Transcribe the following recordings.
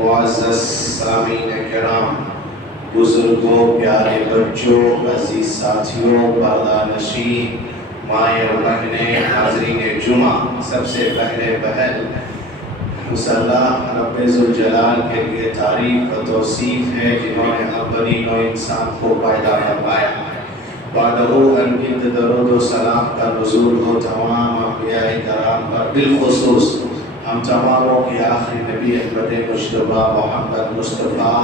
معزز سامعین کرام، بزرگوں، پیارے بچوں، عزیز ساتھیوں، پردہ نشین، مائیں اور بہنیں، حاضرین جمعہ، سب سے پہلے پہل اس اللہ رب ذوالجلال کے لیے تعریف و توصیف ہے جنہوں نے اولین و انسان کو پیدا فرمایا۔ بعدہ انگد درود و سلام کا نزول ہو تمام انبیاء کرام پر، بالخصوص ہم تماموں کی آخری نبی احمد مجتبیٰ محمد مصطفیٰ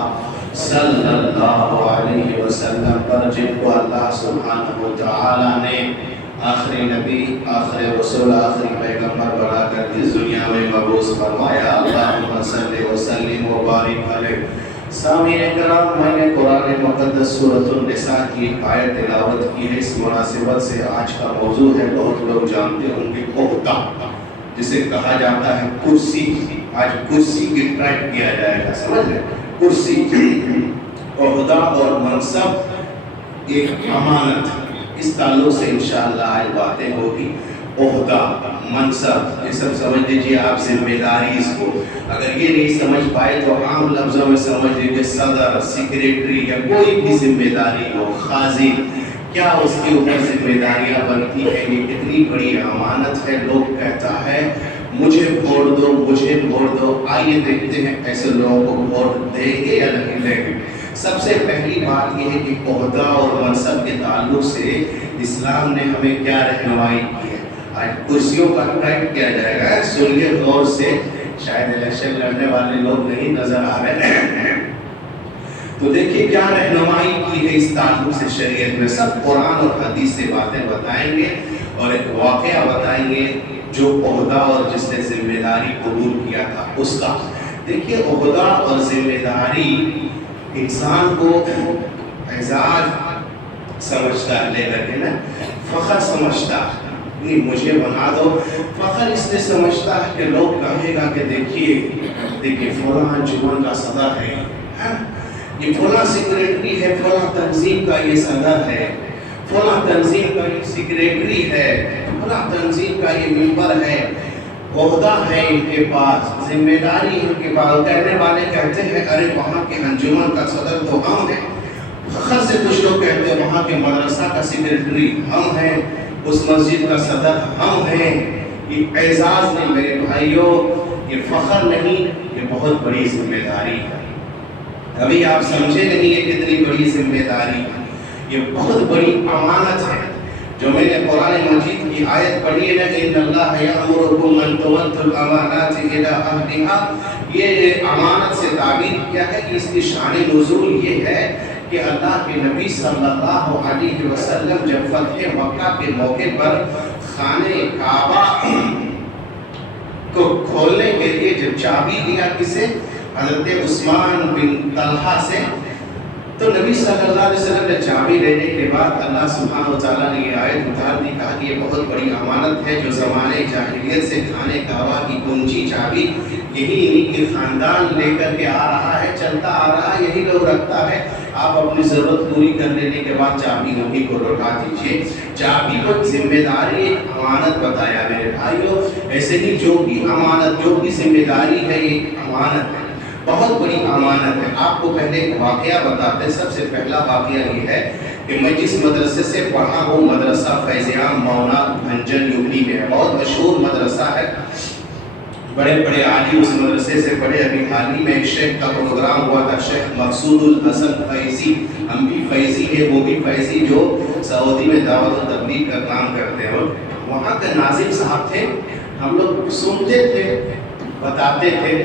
صلی اللہ علیہ وسلم پر، جن کو اللہ سبحانہ وتعالی نے آخری نبی، آخری رسول، آخری پیغمبر بنا کر اس دنیا میں مبعوث فرمایا۔ اللہم صلی وسلم و بارک علیہ۔ سامعین کرام، میں نے قرآن مقدس سورۃ النساء کی ایک آیت تلاوت کی ہے۔ اس مناسبت سے آج کا موضوع ہے، بہت لوگ جانتے ہوں گے، عہدہ، جسے کہا جاتا ہے کرسی۔ آج کرسی کی ٹریک کیا جائے گا، سمجھ لیں، کرسی، عہدہ اور منصب ایک امانت، اس تعلق سے انشاءاللہ آج باتیں ہوگی۔ عہدہ، منصب، یہ سب سمجھ لیجیے آپ، ذمہ داری اس کو۔ اگر یہ نہیں سمجھ پائے تو عام لفظوں میں سمجھ لیجیے صدر، سیکریٹری یا کوئی بھی ذمہ داری ہو، خازن، کیا اس کے اوپر ذمہ داریاں بنتی ہیں۔ یہ کتنی بڑی امانت ہے۔ لوگ کہتا ہے مجھے ووٹ دو، مجھے ووٹ دو۔ آئیے دیکھتے ہیں ایسے لوگوں کو ووٹ دیں گے یا نہیں دیں گے۔ سب سے پہلی بات یہ ہے کہ عہدہ اور منصب کے تعلق سے اسلام نے ہمیں کیا رہنمائی کی ہے۔ آج کرسیوں کا ٹریک کیا جائے گا، سنیے غور سے، شاید الیکشن لڑنے والے لوگ نہیں نظر آ رہے ہیں، تو دیکھیے کیا رہنمائی کی ہے اس تعلق سے شریعت میں۔ سب قرآن اور حدیث سے باتیں بتائیں گے اور ایک واقعہ بتائیں گے جو عہدہ اور جس نے ذمہ داری قبول کیا تھا اس کا۔ دیکھیے عہدہ اور ذمہ داری انسان کو اعزاز سمجھتا ہے، لے کر کے نا فخر سمجھتا ہے، نہیں مجھے بنا دو۔ فخر اس لیے سمجھتا ہے کہ لوگ کہے گا کہ دیکھیے فلاں انجمن کا صدر ہے، یہ فلاں سیکریٹری ہے، فلاں تنظیم کا یہ صدر ہے، فلاں تنظیم کا یہ سیکریٹری ہے، فلاں تنظیم کا یہ ممبر ہے۔ عہدہ ہے ان کے پاس، ذمہ داری ان کے پاس۔ کہنے والے کہتے ہیں ارے وہاں کے انجمن کا صدر تو ہم ہیں۔ فخر سے کچھ لوگ کہتے ہیں وہاں کے مدرسہ کا سیکریٹری ہم ہیں، اس مسجد کا صدر ہم ہیں۔ یہ اعزاز نہیں میرے بھائیوں، یہ فخر نہیں، یہ بہت بڑی ذمہ داری ہے۔ ابھی آپ سمجھے نہیں یہ کتنی بڑی ذمہ داری ہے، یہ بہت بڑی امانت ہے۔ جو میں نے قرآن مجید کی آیت پڑھی ہے نا، ان اللہ یأمرکم ان تؤدوا الامانات الی اہلھا، یہ امانت سے تعبیر کیا ہے کہ اس کی شان نزول یہ ہے کہ اللہ کے نبی صلی اللہ علیہ وسلم جب فتح مکہ کے موقع پر خانہ کعبہ کو کھولنے کے لیے جب چابی دیا کسے، حضرت عثمان بن طلحہ سے، تو نبی صلی اللہ علیہ وسلم نے چابی لینے کے بعد اللہ سبحانہ وتعالیٰ نے یہ آیت اتار دی، کہا کہ یہ بہت بڑی امانت ہے جو زمانے جاہلیت سے خانہ کعبہ کی کنجی چابی یہی انہی کے خاندان لے کر کے آ رہا ہے، چلتا آ رہا ہے، یہی لوگ رکھتا ہے۔ آپ اپنی ضرورت پوری کر لینے کے بعد چابی انہی کو لوٹا دیجیے۔ چابی کو ذمہ داری ایک امانت بتایا میرے بھائیوں۔ ایسے ہی جو بھی امانت، جو بھی ذمہ داری ہے، یہ امانت ہے، بہت بڑی امانت ہے۔ آپ کو پہلے ایک واقعہ بتاتے ہیں۔ سب سے پہلا واقعہ یہ ہے کہ میں جس مدرسے سے پڑھا وہ مدرسہ فیض عام مونا بھنجن یوپی میں ہے، بہت مشہور مدرسہ ہے، بڑے بڑے عالم اس مدرسے سے پڑھے۔ ابھی حال ہی میں ایک شیخ کا پروگرام ہوا تھا، شیخ مقصود الحسن فیضی، ہم بھی فیضی ہے، وہ بھی فیضی، جو سعودی میں دعوت و تبلیغ کا کام کرتے ہیں۔ وہاں کے ناظم صاحب تھے، ہم لوگ سنتے تھے، بتاتے تھے۔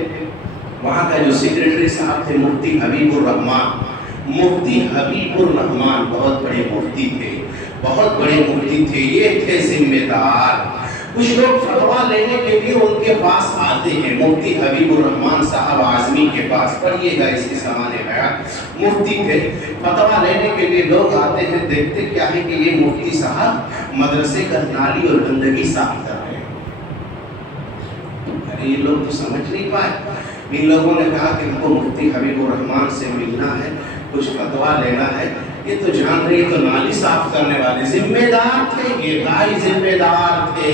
وہاں کا جو سیکریٹری صاحب تھے مفتی حبیب الرحمان، مفتی حبیب الرحمان بہت بڑے مفتی تھے، بہت بڑے مفتی تھے، یہ تھے ذمہ دار۔ کچھ لوگ فتویٰ لینے کے لیے ان کے پاس آتے ہیں، مفتی حبیب الرحمان صاحب اعظمی کے پاس، پڑھیے گا اس کے زمانے حیات، مفتی تھے۔ فتویٰ لینے کے لیے لوگ آتے ہیں، دیکھتے کیا ہے کہ یہ مفتی صاحب مدرسے کا نالی اور گندگی صاف کر رہے ہیں۔ ارے یہ لوگ تو سمجھ نہیں پائے۔ ان لوگوں نے کہا کہ ہم کو مفتی حبیب الرحمان سے ملنا ہے، کچھ فتویٰ لینا ہے۔ یہ تو جان رہی، تو نالی صاف کرنے والے ذمہ دار تھے، یہ بھائی ذمہ دار تھے۔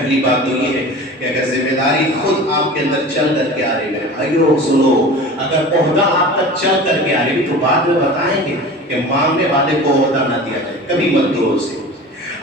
پہلی بات تو یہ ہے کہ اگر ذمہ داری خود آپ کے اندر چل کر کے آ رہی ہے، بھائیو سنو، اگر عہدہ آپ تک چل کر کے آ رہی تو بعد میں بتائیں گے کہ مانگنے والے کو عہدہ نہ دیا جائے، کبھی مت دو اسے۔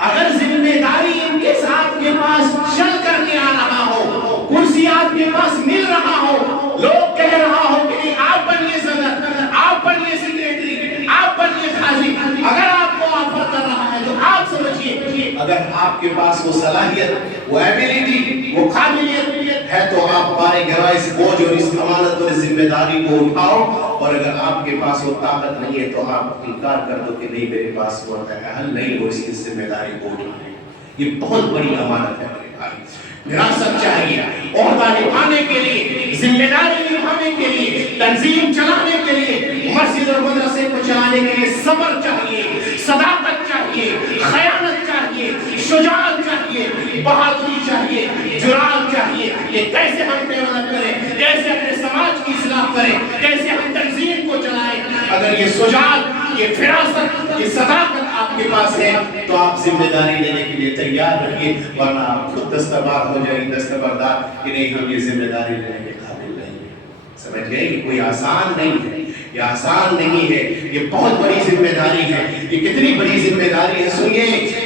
اگر ذمہ داری ان کے ساتھ کے پاس چل کر کے آ رہا ہو، کرسی آپ کے پاس مل رہا ہو، لوگ کہہ رہا ہو کہ آپ بنیے صدر، آپ بنیے سیکریٹری، آپ بنیے قاضی، اگر آپ کو آفر کر رہا ہے تو آپ سمجھیے اگر آپ کے پاس وہ صلاحیت، وہ ایبیلٹی، وہ قابلیت ہے تو آپ بارے گراں اس بوجھ اور اس امانت اور اس ذمہ داری کو اٹھاؤ، اور اگر آپ کے پاس وہ طاقت نہیں ہے تو آپ انکار کر دو کہ نہیں میرے پاس وہ حل نہیں ہو اس ذمہ داری کو اٹھانے۔ یہ بہت بڑی امانت ہے میرے بھائی، وراثت چاہیے، عہدہ نبھانے کے لیے، ذمہ داری نبھانے کے لیے، تنظیم چلانے کے لیے، مسجد اور مدرسے کو چلانے کے لیے صبر چاہیے، صداقت چاہیے، خیانت چاہیے، شجاعت چاہیے، بہادری چاہیے، جرأت چاہیے کہ کیسے ہم قیادت کریں، کیسے اپنے سماج کی اصلاح کریں، کیسے ہم تنظیم کو چلائیں۔ اگر یہ شجاعت، یہ فراست، یہ صداقت آپ کے پاس ہے تو آپ ذمہ داری لینے کے لیے تیار رہیے، ورنہ آپ خود دستبردار ہو جائیں، دستبردار کہ نہیں ہم یہ ذمہ داری لینے کے قابل نہیں ہیں۔ سمجھ گئے؟ یہ کوئی آسان نہیں ہے، یہ آسان نہیں ہے، یہ بہت بڑی ذمہ داری ہے۔ یہ کتنی بڑی ذمہ داری ہے سنیے،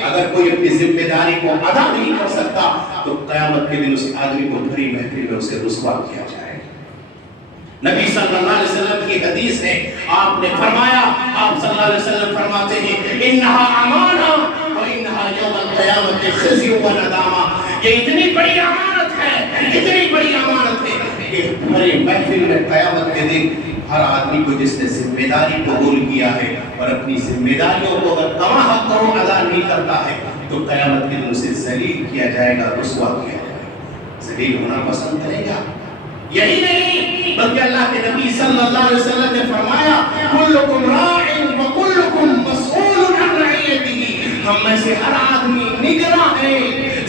اگر کوئی اپنی ذمہ داری کو ادا نہیں کر سکتا تو قیامت کے دن اس آدمی کو بھری محفل میں اسے رسوا کیا جائے۔ نبی صلی اللہ علیہ وسلم کی حدیث ہے، آپ نے فرمایا، آپ صلی اللہ علیہ وسلم فرماتے ہیں انہا امانہ و انہا یوم القیامت خزی و ندامہ، یہ اتنی بڑی امانت ہے، اتنی بڑی امانت ہے کہ بھرے محفل میں قیامت کے دن ہر آدمی کو جس نے ذمہ داری قبول کیا ہے اور اپنی ذمہ داریوں کو اگر کما حق کرو ادا نہیں کرتا ہے تو قیامت کے دن اسے ذلیل کیا جائے گا، رسوا کیا جائے گا۔ ذلیل ہونا پسند کرے گا؟ یہی نہیں بلکہ اللہ کے نبی صلی اللہ علیہ وسلم نے فرمایا کلکم راع و کلکم مسئول عن رعیتہ، ہم میں سے ہر آدمی نگراں ہے،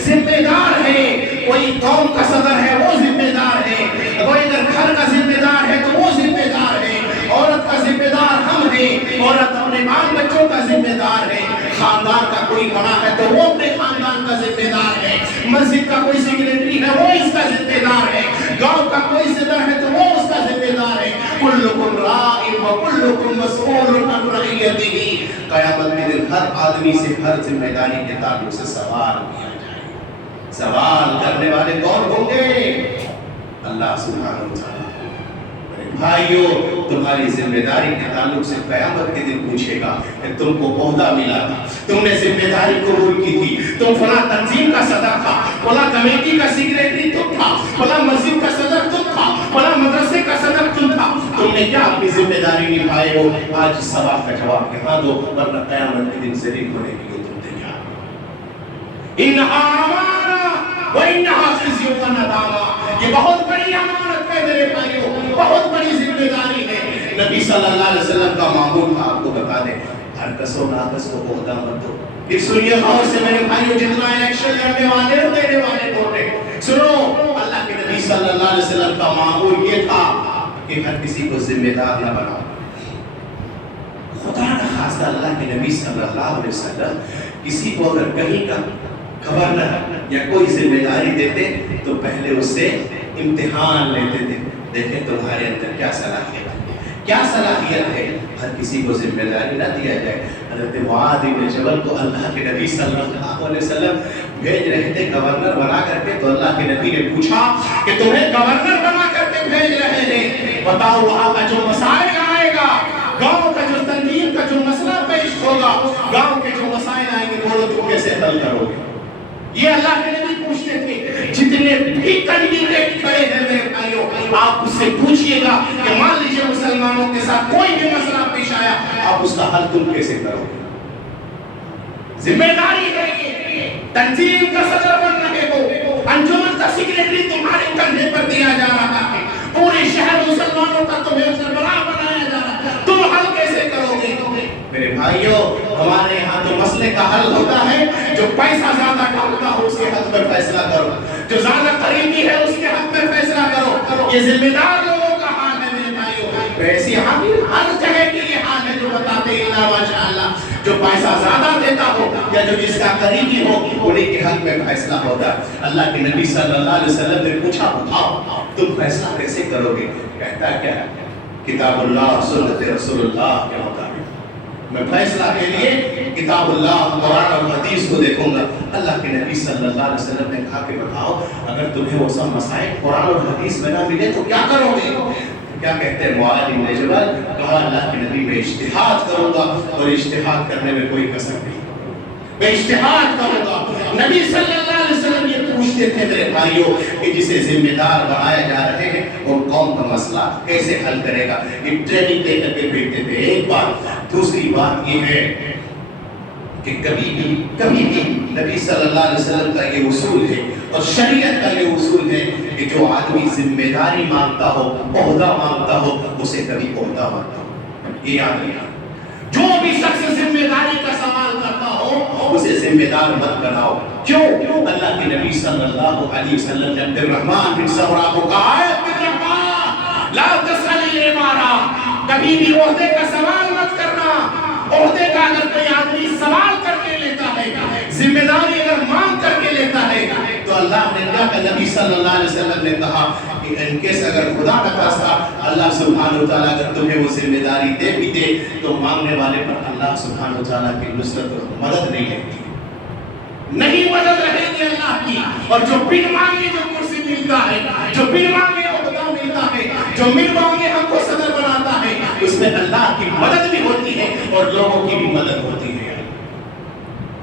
ذمہ دار ہے، کوئی قوم کا صدر ہے وہ ذمہ دار ہے، کوئی اگر گھر کا ذمہ دار ہے تو وہ ذمہ دار ہے، عورت کا ذمہ دار ہم ہیں، عورت اپنے بال بچوں کا ذمہ دار ہے، خاندان کا کوئی بڑا ہے تو وہ اپنے خاندان کا ذمہ دار ہے، مسجد کا کوئی سیکریٹری ہے وہ اس کا ذمہ دار ہے، گاؤں کا کوئی صدر ہے تو وہ اس کا ذمہ دار ہے۔ کلکم راع و کلکم مسئول عن رعیتہ، قیامت کے دن ہر آدمی سے ہر ذمہ داری کے تعلق سے سوال کیا جائے گا۔ سوال کرنے والے کون ہوں گے؟ اللہ سبحانہ و تعالیٰ۔ بھائیو تمہاری ذمہ داری کے تعلق سے قیامت کے دن پوچھے گا کہ تم کو عہدہ ملا تھا، تم نے ذمہ داری قبول کی تھی، تم فلاں تنظیم کا صدر تھا، فلاں کمیٹی کا سیکریٹری تم تھا، فلاں مسجد کا صدر تم تھا، فلاں مدرسے کا صدر تم تھا، تم نے کیا اپنی ذمہ داری نبھائے ہو؟ آج سوال کا جواب یہاں دو، ورنہ قیامت کے دن ذلیل ہونے کے لیے تم تیار۔ انہا امانہ و انہا خزی و ندامہ، یہ بہت بڑی امانت ہے میرے بھائیوں، بہت بڑی ذمہ داری ہے۔ نبی صلی اللہ علیہ وسلم کا معمول تھا، آپ کو بتا دیں، ہر کس و ناقص کو عہدہ مت دو۔ پھر سنیے غور سے میرے بھائیوں، جتنا الیکشن لڑنے والے اور دینے والے ووٹ، سنو، اللہ کے نبی صلی اللہ علیہ وسلم کا معمول یہ تھا کہ ہر کسی کو ذمہ دار نہ بناؤ۔ خدا نہ خواستہ اللہ کے نبی صلی اللہ علیہ وسلم کسی کو اگر کہیں کا گورنر یا کوئی ذمہ داری دیتے تو پہلے اس سے امتحان لیتے تھے، دیکھیں تمہارے اندر کیا صلاحیت ہے، کیا صلاحیت ہے، ہر کسی کو ذمہ داری نہ دیا جائے۔ حضرت معاذ بن جبل کو اللہ کے نبی صلی اللہ علیہ وسلم بھیج رہے تھے گورنر بنا کر کے، تو اللہ کے نبی نے پوچھا کہ تمہیں گورنر بنا کر کے بھیج رہے ہیں، بتاؤ وہاں کا جو مسائل آئے گا، گاؤں کا جو تنظیم کا جو مسئلہ پیش ہوگا، گاؤں کے جو مسائل آئیں گے وہ تم کیسے حل کرو گے؟ یہ اللہ کے نبی پوچھتے تھے۔ جتنے بھی کینڈیڈیٹ کھڑے ہیں میرے بھائیوں، آپ اس سے پوچھئے گا کہ مان لیجئے مسلمانوں کے ساتھ کوئی بھی مسئلہ پیش آیا، آپ اس کا حل تم کیسے کرو گے؟ ذمہ داری ہے یہ، تنظیم کا صدر بن رہے ہو، انجمن کا سیکریٹری تمہارے کندھے پر دیا جا رہا ہے، پورے شہر مسلمانوں کا تمہیں سربراہ بنایا جا رہا ہے، تم حل کیسے کرو گے؟ میرے بھائیوں، ہمارے یہاں جو مسئلے کا حل ہوتا ہے، جو پیسہ زیادہ ڈالتا ہو اس کے حق میں فیصلہ کرو، جو زیادہ قریبی ہے اس کے حق میں فیصلہ کرو، یہ ذمہ دار لوگوں کا حال ہے میرے بھائیوں۔ ویسے ہر جگہ کے یہ حال ہے جو بتاتے ہیں اللہ ماشاءاللہ، جو پیسہ زیادہ دیتا ہو یا جو جس کا قریبی ہو انہیں کے حق میں فیصلہ ہوتا ہے۔ اللہ کے نبی صلی اللہ علیہ وسلم نے پوچھا بتاؤ تم فیصلہ کیسے کرو گے؟ کہتا ہے کیا کتاب اللہ سنت رسول اللہ کے مطابق میں فیصلہ کے لیے کتاب اللہ قرآن اور حدیث کو دیکھوں گا۔ اللہ کے نبی صلی اللہ علیہ وسلم نے کہا کہ بتاؤ اگر تمہیں وہ سب مسائل قرآن اور حدیث میں نہ ملے تو کیا کرو گے؟ کیا کہتے ہیں معاذ بن جبل؟ کہا اللہ کے نبی میں اجتہاد کروں گا اور اجتہاد کرنے میں کوئی کسر نہیں، میں اجتہاد کروں گا۔ نبی صلی اللہ علیہ وسلم یہ پوچھتے تھے میرے بھائیوں کہ جسے ذمہ دار بنائے جا رہے ہیں اور قوم کا مسئلہ کیسے حل کرے گا، یہ ٹریننگ دے کر کے بھیجتے تھے۔ ایک بات، دوسری بات یہ ہے کہ کبھی بھی نبی صلی اللہ علیہ وسلم کا یہ اصول ہے اور شریعت کا یہ اصول ہے کہ جو آدمی ذمہ داری مانگتا ہو، عہدہ مانگتا ہو، اسے کبھی عہدہ مانگتا ہو۔ یہ یاد رکھنا، جو بھی شخص ذمہ داری کا سوال کرتا ہو اسے ذمہ دار مت بناؤ۔ کیوں؟ اللہ کے نبی صلی اللہ علیہ وسلم نے عبد الرحمن بن سمرہ کو کہا ہے عبد الرحمن لا تسأل الامارہ، کبھی بھی عہدے کا سوال مت کرنا۔ عہدے کا اگر کوئی آدمی سوال کر کے لیتا ہے، ذمہ داری اگر مانگ کر کے لیتا ہے تو اللہ نے کیا کہ نبی صلی اللہ علیہ وسلم نے کہا کہ ان کیس اگر خدا نہ خواستہ اللہ سبحانہ وتعالیٰ اگر تمہیں وہ ذمہ داری دے بھی دے تو مانگنے والے پر اللہ سبحانہ وتعالیٰ کی نصرت اور مدد نہیں رہتی، نہیں مدد رہے گی اللہ کی۔ اور جو بن مانگے جو کرسی ملتا ہے، جو بن مانگے عہدہ ملتا ہے، جو بن مانگے ہم کو صدر بناتا ہے، اس میں اللہ کی مدد بھی ہوتی ہے اور لوگوں کی بھی مدد ہوتی ہے۔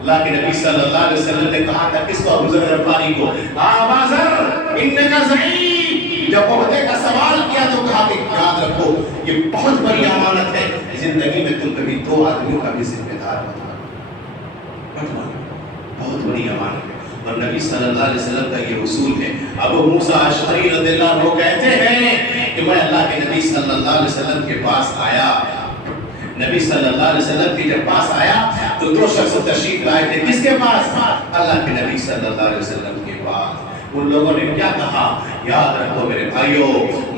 اللہ کے نبی صلی اللہ علیہ وسلم نے کہا تھا کس کو؟ ابو ذر غفاری کو، ابا ذر انک ضعیف، جب عہدے کا سوال کیا تو کہا کہ یاد رکھو یہ بہت بڑی امانت ہے، زندگی میں تم کبھی دو آدمیوں کا بھی ذمہ دار مت بنو، بہت بڑی امانت ہے۔ اور نبی صلی اللہ علیہ وسلم کا یہ اصول ہے۔ ابو موسیٰ اشعری رضی اللہ عنہ کہتے ہیں کہ میں اللہ کے نبی صلی اللہ علیہ وسلم کے پاس آیا، نبی صلی اللہ علیہ وسلم کے جب پاس آیا تو دو شخص تشریف لائے تھے، کس کے پاس؟ اللہ کے نبی صلی اللہ علیہ وسلم کے پاس۔ ان لوگوں نے کیا کہا؟ یاد رکھو میرے بھائیو،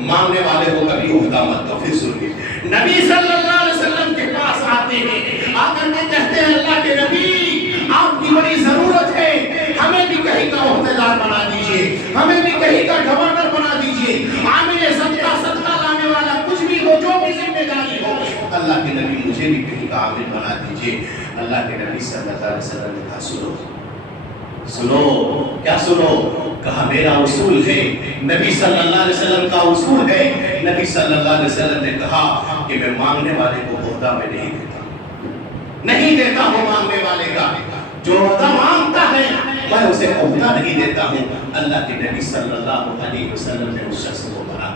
مانگنے والے کو کبھی عہدہ مت دو۔ پھر سنیے، نبی صلی اللہ علیہ وسلم کے پاس آتے ہیں، آ کر کے کہتے ہیں اللہ کے نبی آپ کی بڑی ضرورت ہے، ہمیں بھی کہیں کا عہدیدار بنا دیجئے، ہمیں بھی کہیں کا گورنر بنا دیجئے، عامل صدقہ لانے والا کچھ بھی ہو، جو بھی ذمہ داری ہو، اللہ کے نبی مجھے بھی کہیں کا عامل بنا دیجئے۔ اللہ کے نبی صلی اللہ علیہ وسلم نے کہا سنو سنو، کیا سنو؟ کہا میرا اصول ہے، نبی صلی اللہ علیہ وسلم کا اصول ہے۔ نبی صلی اللہ علیہ وسلم نے کہا کہ میں مانگنے والے کو عہدہ میں نہیں دیتا ہوں، مانگنے والے کا جو عہدہ مانگتا ہے میں اسے عہدہ نہیں دیتا ہوں۔ اللہ کے نبی صلی اللہ علیہ وسلم نے اس شخص کو بنا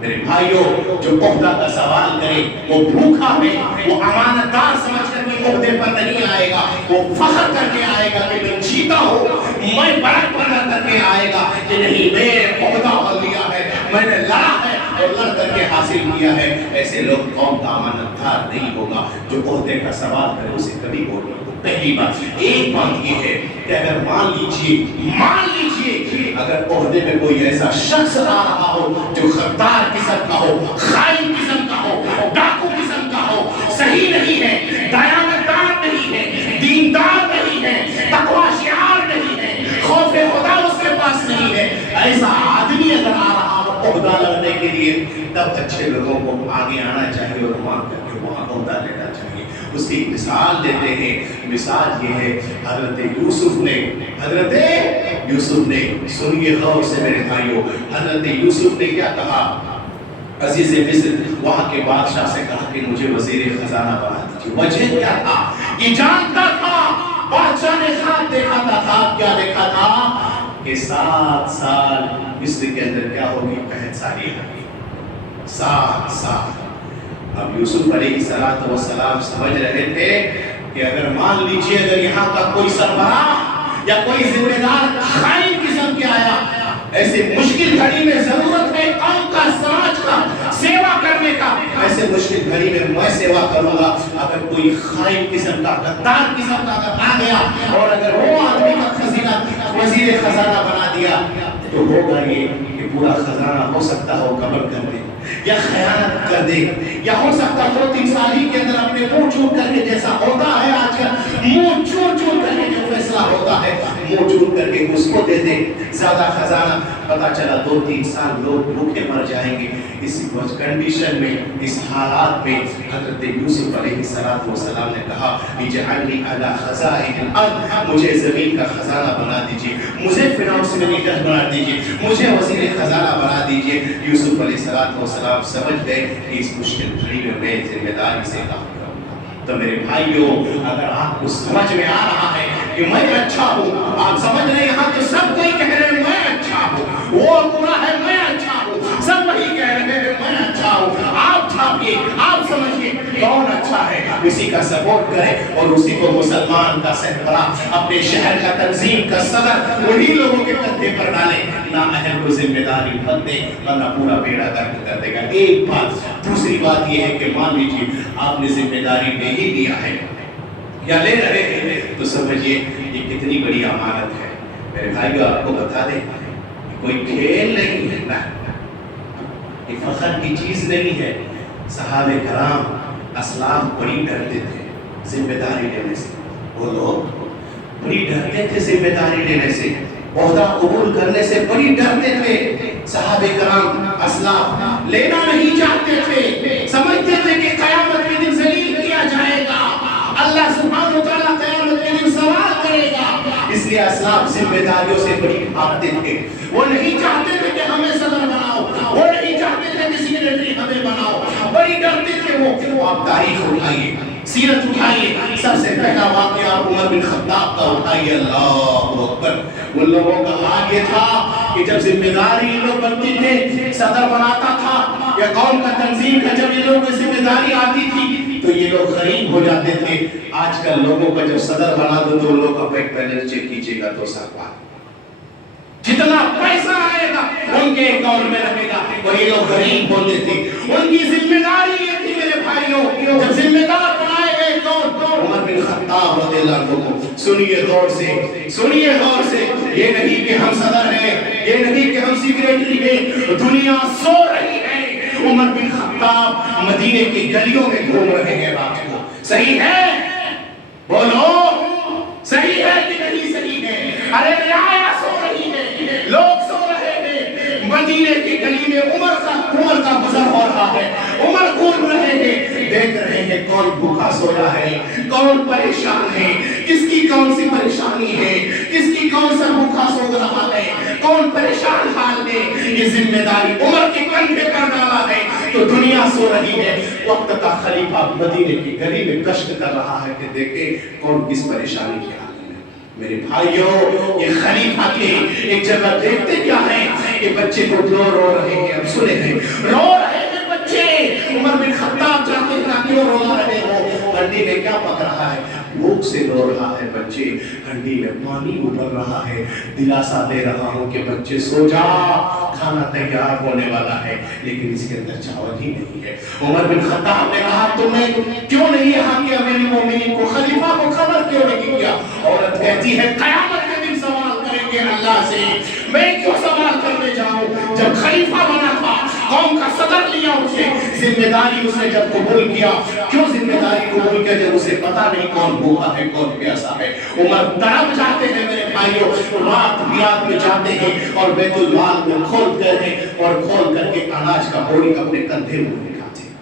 میرے بھائیوں، جو عہدہ کا سوال کرے وہ بھوکا ہے، وہ امانت دار سمجھ کر کے عہدے پر نہیں آئے گا، وہ فخر کر کے آئے گا کہ میں جیتا ہوں، میں برق بنا کر کے آئے گا کہ نہیں میں عہدہ لیا ہے، میں نے لڑا ہے اور لڑ کر کے حاصل کیا ہے۔ ایسے لوگ قوم کا امانت دار نہیں ہوگا۔ جو عہدے کا سوال کرے اسے کبھی وہ نہیں۔ پہلی بات، ایک بات یہ ہے کہ اگر مان لیجئے اگر عہدے میں کوئی ایسا شخص آ رہا ہو جو غدار قسم کا ہو، خائن قسم کا ہو، ڈاکو قسم کا ہو، صحیح نہیں ہے، دیانتدار نہیں ہے، دیندار نہیں ہے، تقوی شعار نہیں ہے، خوف خدا اس کے پاس نہیں ہے، ایسا آدمی اگر آ رہا ہو عہدہ لگنے کے لیے تب اچھے لوگوں کو آگے آنا چاہیے اور مانگ کر کے وہاں عہدہ لینا چاہیے۔ اس کی مثال دیتے ہیں، مثال یہ ہے حضرت یوسف نے سنیے غور سے میرے بھائیوں، حضرت یوسف نے کیا کہا؟ عزیز مصر وہاں کے بادشاہ سے کہا کہ مجھے وزیر خزانہ بنا دیجیے۔ وجہ کیا تھا؟ یہ جانتا تھا، بادشاہ نے خواب دیکھا تھا، کیا دیکھا تھا کہ 7 سال مصر کے اندر کیا ہوگی؟ قحط سالی ہوگی، 7 سال۔ اب یوسف علیہ السلام سمجھ رہے تھے کہ اگر مان لیجئے اگر یہاں کا کوئی سربراہ یا کوئی ذمہ دار خائن قسم کے آیا، ایسے مشکل گھڑی میں ضرورت ہے قوم کا، سماج کا سیوا کرنے کا، ایسے مشکل گھڑی میں سیوا کروں گا۔ اگر کوئی خائن قسم کا، غدار قسم کا اگر آ گیا اور اگر وہ آدمی کا خزانہ وزیر خزانہ بنا دیا تو ہوگا یہ کہ پورا خزانہ ہو سکتا ہو قبر کر دے، یا خیانت کر دے، یا ہو سکتا 2-3 سال ہی کے اندر اپنے منہ چور کر کے، جیسا ہوتا ہے آج کل منہ چور کر کے جو فیصلہ ہوتا ہے منہ چور کر کے اس کو دے دے زیادہ خزانہ. پتا چلا 2-3 سال لوگ بھوکے مر جائیں گے. اسی کنڈیشن میں، اس حالات میں حضرت یوسف علیہ السلام نے کہا اجعلنی علی خزائن الارض، مجھے زمین کا خزانہ بنا دیجیے، مجھے فنانس منسٹر بنا دیجیے، مجھے وزیر خزانہ بنا دیجیے. یوسف علیہ السلام سمجھ گئے کہ اس مشکل گھڑی میں ذمہ داری سے کام کروں گا. تو میرے بھائیوں، اگر آپ کو سمجھ میں آ رہا ہے کہ میں اچھا ہوں، آپ سمجھ رہے ہیں یہاں تو سب کوئی کہہ رہے ہیں میں اچھا ہوں، وہ برا ہے میں اچھا ہوں، سب وہی کہہ رہے ہیں میں اچھا ہوں. آپ چھاپیے، آپ سمجھیے کون اچھا ہے، اسی کا سپورٹ کریں اور اسی کو مسلمان کا سربراہ، اپنے شہر کا تنظیم کا صدر انہی لوگوں کے کندھے پر ڈالیں. نااہل کو ذمہ داری مت دیں ورنہ پورا بیڑا گرک کر دے گا. ایک بات. دوسری بات یہ ہے کہ مان لیجیے آپ نے ذمہ داری دے ہی دیا ہے یا لے رہے ہیں تو سمجھیے یہ کتنی بڑی امانت ہے. میرے بھائیو آپ کو بتا دیں کوئی کھیل نہیں ہے، یہ فخر کی چیز نہیں ہے. صحابہ کرام اسلاف بڑی ڈرتے تھے ذمہ داری لینے سے. وہ لوگ بڑی ڈرتے تھے ذمہ داری لینے سے، عہدہ قبول کرنے سے بڑی ڈرتے تھے. صحابہ کرام اسلاف لینا نہیں چاہتے تھے، سمجھتے تھے کہ قیامت کے دن ذلیل کیا جائے گا، اللہ سبحانہ وتعالیٰ قیامت کے دن سوال کرے گا. اس لیے اسلاف ذمہ داریوں سے بڑی بھاگتے تھے. وہ نہیں چاہتے تھے کہ ہمیں صدر بناؤ، وہ نہیں چاہتے تھے کہ سیکریٹری ہمیں بناؤ، بڑی ڈرتے تھے وہ. آپ تاریخ اٹھائیے، سیرت اٹھائیے، سب سے پہلا واقعہ عمر بن خطاب کا اٹھائیے. اللہ اکبر. ان لوگوں کا حال یہ تھا کہ جب ذمہ داری لوگ بنتی تھے، صدر بناتا تھا یا قوم کا تنظیم کا جب یہ لوگ ذمہ داری آتی تھی تو یہ لوگ غریب ہو جاتے تھے. آج کل لوگوں کا جب صدر بنا دو تو لوگ کا بینک بیلنس چیک کیجیے گا تو سرکار جتنا پیسہ آئے گا ان کے اکاؤنٹ میں رہے گا. اور یہ لوگ غریب ہوتے تھے. ان کی ذمہ داری یہ تھی میرے بھائیوں، جب ذمہ دار بنائے گئے تو عمر بن خطاب رضی اللہ عنہ کو سنیے غور سے، سنیے غور سے. یہ نہیں کہ ہم صدر ہیں، یہ نہیں کہ ہم سیکریٹری ہیں، دنیا سو رہی ہے. عمر بن خطاب مدینے کی گلیوں میں گھوم رہے ہیں رات کو. صحیح ہے؟ بولو صحیح ہے کہ نہیں صحیح ہے؟ ارے رعایا سو رہی ہے، لوگ سو رہے ہیں. مدینے کی گلی میں عمر کا گزر ہو رہا ہے. عمر گھوم رہے ہیں، دیکھ رہے ہیں کون بھوکا سویا ہے، کون پریشان ہے، کس کی کون سی پریشانی ہے، کس کی کون سا بھوکا سو رہا ہے، کون پریشان حال میں. یہ ذمہ داری عمر کے کندھے پر ڈالا ہے تو دنیا سو رہی ہے. وقت کا خلیفہ مدینے کی گلی میں گشت کر رہا ہے کہ دیکھیں کون کس پریشانی کی حال میں. میرے بھائیوں، یہ خلیفہ کے ایک جگہ دیکھتے کیا ہے کہ بچے کو رو رہے ہیں. اب سنے ہیں رو رہے ہیں بچے. عمر بن خطاب چاہتے ہیں کیوں رو رہے ہو؟ ہنڈی میں کیا پک رہا ہے؟ بھوک سے رو رہا ہے بچے. ہنڈی میں پانی ابل رہا ہے. دلاسا دے رہا ہوں کہ بچے سو جا، کھانا تیار ہونے والا ہے. لیکن اس کے اندر چاول ہی نہیں ہے. عمر بن خطاب نے کہا تم نے کیوں نہیں یہاں کے امیر المومنین کو، خلیفہ کو خبر کیوں نہیں کیا؟ عورت کہتی ہے قیامت کے دن سوال کریں گے اللہ سے. میں کیوں سوال کرنے جاؤں؟ جب خلیفہ بنا تھا، قوم کا صدر لیا اسے، ذمہ داری اس نے جب قبول کیا. کیوں ذمہ داری قبول کیا؟ جب اسے پتا نہیں کون بھوکا ہے کون پیاسا ہے. عمر تڑپ جاتے ہیں میرے بھائیوں، رات بیات میں جاتے ہیں اور بیت المال میں کھول کر کے اناج کا بوری اپنے کندھے میں اٹھاتے ہیں.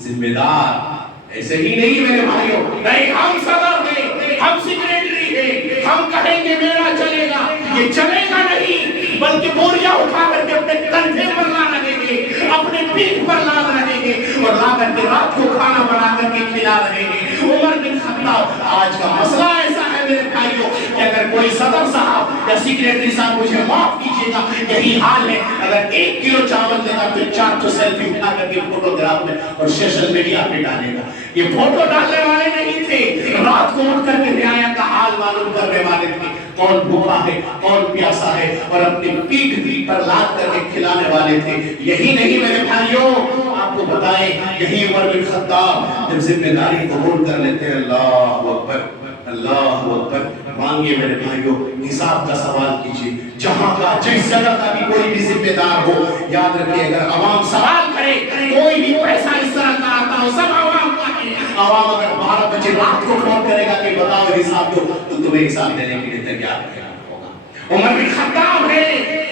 ذمہ دار ایسے ہی نہیں میرے بھائیوں، نہیں ہم صدر ہیں، ہم سیکریٹری ہیں، ہم کہیں گے میرا چلے گا، یہ چلے گا نہیں. بلکہ بوریاں اٹھا کر کے اپنے کندھے پر لا رہے ہیں، اپنے پیٹھ پر لا رہے ہیں اور لا کر کے رات کو کھانا بنا کر کے کھلا رہے ہیں. عمر بن خطاب، آج کا مسئلہ ایسا ہے میرے بھائیوں کہ اگر کوئی صدر صاحب یا سیکریٹری صاحب، مجھے معاف کیجیے گا یہی حال ہے، اگر 1 کلو چاول دے گا تو 4 سیلفی اٹھا کر کے فوٹوگراف میں اور سوشل میڈیا پہ ڈالے گا. یہ فوٹو ڈالنے والے نہیں تھے، رات کو اٹھ کر کے رعایا کا حال معلوم کرنے والے تھے، کون بھوکا ہے کون پیاسا ہے، اور اپنی پیٹھ پر لاد کر کے کھلانے والے تھے. یہی نہیں میرے بھائیوں، آپ کو بتائیں یہی عمر بن خطاب جب ذمہ داری قبول کر لیتے ہیں، اللہ اکبر اللہ اکبر، مانگیے میرے بھائیوں، حساب کا سوال کیجیے، جہاں کا جس جگہ کا بھی کوئی بھی ذمہ دار ہو، یاد رکھیے اگر عوام سوال کرے کوئی بھی پیسہ اس طرح کا آتا ہو سب عوام کا ہے، عوام اگر 12 بجے رات کو فون کرے گا کہ بتاؤ حساب دو تو تمہیں حساب دینے کے لیے تیار ہوگا۔ عمر بن خطاب ہے،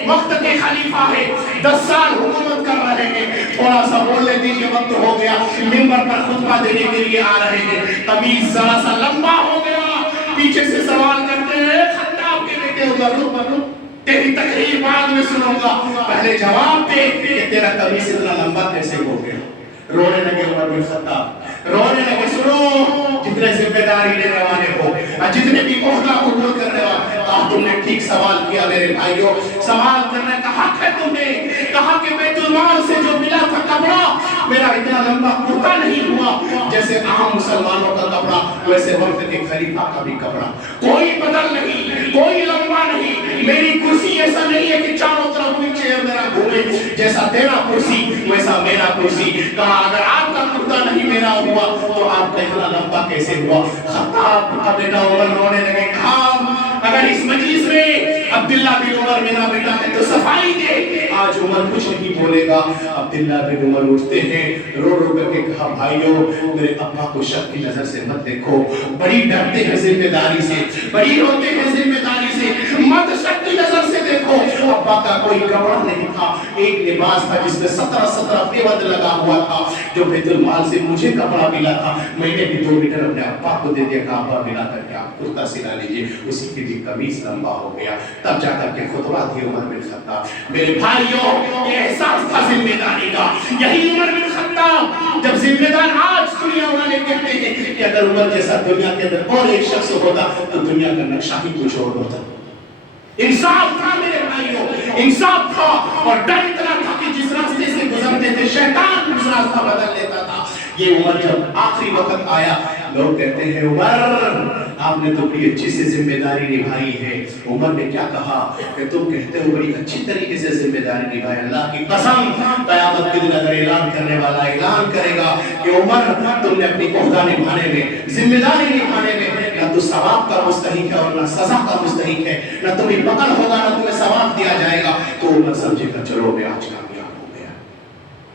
وقت کے خلیفہ ہے، 10 سال حکومت کر رہے ہیں، تھوڑا سا بولنے دیجیے وقت ہو گیا، منبر پر خطبہ دینے کے لیے آ رہے ہیں، تمیز ذرا سا لمبا ہو گیا، پیچھے سے سوال کرتے ہیں خطاب کے بیٹے عمر، تیری تقریر بعد میں سنوں گا، پہلے جواب دے کہ تیرا تمیز اتنا لمبا کیسے ہو گیا۔ رونے لگے عمر بن خطاب، رونے لگے، سنو جتنے ذمہ داری لینے والے ہو، جتنے بھی عہدہ قبول کرنے والے، تم نے ٹھیک سوال کیا میرے بھائیوں، سوال کرنے کا حق ہے تمہیں، کہا کہ بیت المال سے جو ملا تھا کپڑا میرا اتنا لمبا کرتا نہیں ہوا، جیسے عام مسلمانوں کا کپڑا ویسے وقت کے خلیفہ کا بھی کپڑا، کوئی بدل نہیں، کوئی لمبا نہیں، میری کرسی ایسا نہیں ہے کہ چاروں طرف کوئی چیئر میرا گھومے، جیسا تیرا کرسی ویسا میرا کرسی، کہا اگر آپ کا کرتا نہیں میرا ہوا تو آپ کا اتنا لمبا کیسے ہوا۔ خطاب کا بیٹا عمر رونے لگے، کہا اگر اس مجلس میں عبداللہ بن عمر میرا بیٹا ہے تو صفائی دے۔ آج عمر کچھ نہیں بولے گا، عبداللہ بن عمر اٹھتے ہیں، رو رو کر کے کہا بھائیو میرے ابا کو شک کی نظر سے مت دیکھو، بڑی ڈرتے ہیں ذمہ داری سے، بڑی روتے ہیں ذمہ داری سے، مت شک کی نظر سے دیکھو۔ ابا کا کوئی کپڑا نہیں تھا، ایک لباس تھا جس میں 17 پیوند لگا ہوا تھا، جو بیت المال سے مجھے کپڑا ملا تھا، میں نے بھی 2 میٹر اپنے ابا کو دے دیا، کہا ابا ملا کر کے آپ کرتا سلا لیجیے، اسی کی بھی قمیص لمبا ہو گیا، تب جا کر کے خطبہ دی عمر بن خطاب۔ میرے بھائیوں یہ احساس تھا ذمہ داری کا، یہی عمر بن خطاب جب ذمہ دار آج دنیا والے کہتے ہیں کہ اگر عمر جیسا دنیا کے اندر اور ایک شخص ہوتا تو دنیا کا نقشہ ہی کچھ اور ہوتا۔ انصاف تھا میرے بھائیوں، انصاف تھا، اور ڈر اتنا تھا کہ جس راستے سے گزرتے تھے شیطان اس راستہ بدل لیتا تھا۔ یہ عمر جب آخری وقت آیا، لوگ کہتے ہیں عمر آپ نے تو بڑی اچھی سے ذمہ داری نبھائی ہے۔ عمر نے کیا کہا کہ تم کہتے ہو بڑی اچھی طریقے سے ذمہ داری نبھائی، اللہ کی قسم قیامت کے دن اگر اعلان کرنے والا اعلان کرے گا کہ عمر تم نے اپنی عہدہ نبھانے میں، ذمہ داری نبھانے میں نہ تو ثواب کا مستحق ہے اور نہ سزا کا مستحق ہے، نہ تمہیں پکڑ ہوگا نہ تمہیں ثواب دیا جائے گا، تو عمر سمجھے گا چلو میں آج کامیاب ہو گیا۔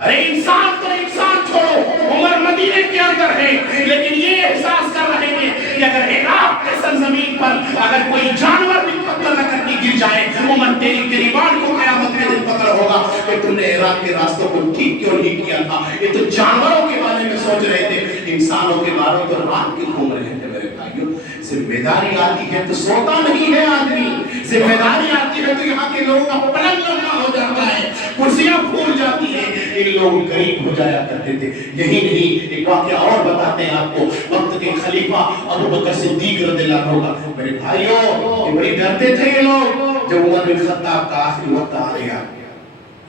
ارے انسان تو انسان چھوڑو، عمر مدینے کے اندر ہے، لیکن یہ احساس کر رہے ہیں کہ اگر عراق کے سرزمین پر اگر کوئی جانور بھی پتھر لگ کر گر جائے، عمر تیری گریبان کو قیامت کے دن پکڑ ہوگا کہ تم نے عراق کے راستوں کو ٹھیک کیوں نہیں کیا تھا۔ یہ تو جانوروں کے بارے میں سوچ رہے تھے، انسانوں کے بارے میں رات کی گھوم رہے تھے۔ میرے بھائیوں ذمہ داری آتی ہے تو سوتا نہیں ہے آدمی، ذمہ داری آتی ہے تو یہاں کے لوگوں کا پلنگ لمبا ہو جاتا ہے، کرسیاں پھول جاتی ہیں۔ ان لوگ غریب ہو جایا کرتے تھے۔ یہی نہیں، ایک واقعہ اور بتاتے ہیں آپ کو، وقت کے خلیفہ ابو بکر صدیق رضی اللہ عنہ کا۔ میرے بھائیوں یہ بڑی ڈرتے تھے یہ لوگ۔ جب عمر بن خطاب کا آخری وقت آ گیا،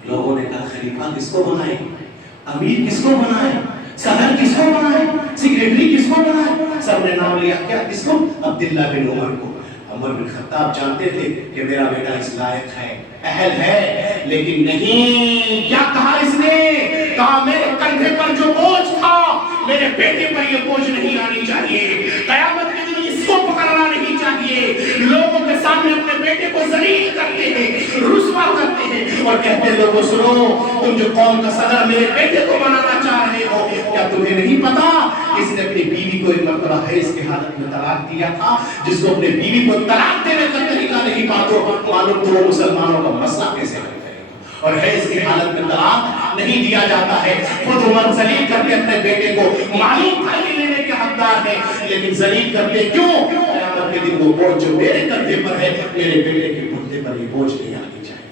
لوگوں نے کہا خلیفہ کس کو بنائے، امیر کس کو بنائے، صدر کس کو بنائے، سیکریٹری کس کو بنائے، سب نے نام لیا، کیا کس کو؟ عبداللہ بن عمر کو۔ عمر بن خطاب جانتے تھے کہ میرا بیٹا اس لائق ہے، اہل ہے، لیکن نہیں۔ کیا کہا اس نے؟ کہا میرے کندھے پر جو بوجھ تھا میرے بیٹے پر یہ بوجھ نہیں آنی چاہیے، قیامت کے دن اس کو پکڑنا نہیں چاہیے۔ لوگوں کے سامنے اپنے بیٹے کو ذلیل کرتے ہیں، رسوا کرتے ہیں اور کہتے ہیں لوگوں سنو، تم جو قوم کا صدر میرے بیٹے کو بنانا چاہ رہے ہو، کیا تمہیں نہیں پتا اس نے اپنی بیوی کو ایک مرتبہ حیض کی حالت میں طلاق دیا تھا؟ جس کو اپنے بیوی کو طلاق دینے کا طریقہ نہیں معلوم تو وہ مسلمانوں کا مسئلہ کیسے حل کرے گا؟ اور حیض کی حالت میں طلاق نہیں دیا جاتا ہے۔ خود عمر ذلیل کر کے اپنے بیٹے کو، معلوم تھا کہ لینے کے حقدار ہے لیکن ذلیل کرتے کیوں؟ قیامت کے دن وہ بوجھ جو میرے کندھے پر ہے میرے بیٹے کے کندھے پر یہ بوجھ نہیں آنی چاہیے۔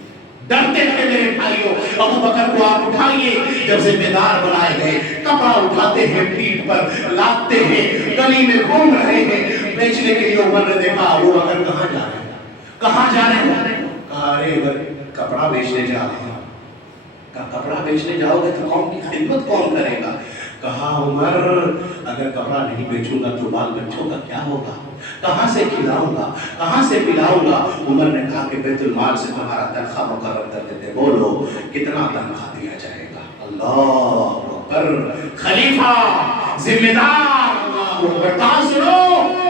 ڈرتے تھے میرے بھائیوں۔ ابو بکر کو آپ اٹھائیے، جب ذمہ دار بنائے گئے، کپڑا اٹھاتے ہیں پیٹھ پر لاتے ہیں، گلی میں گھوم رہے ہیں بیچنے کے لیے۔ عمر نے دیکھا ابو بکر کہاں جا رہے ہیں، کہاں جا رہے ہیں؟ کہا ارے کپڑا بیچنے جا رہے ہیں۔ کہا کپڑا بیچنے جاؤ گے تو قوم کی خدمت کون کرے گا؟ کہا عمر اگر کپڑا نہیں بیچوں گا تو بال بچوں کا کیا ہوگا، کہاں سے کھلاؤں گا، کہاں سے پلاؤں گا؟ عمر نے کہا کہ بیت المال سے تمہارا تنخواہ مقرر کر دیتے، بولو کتنا تنخواہ دیا جائے گا؟ اللہ اکبر، خلیفہ ذمہ دار، بتا سنو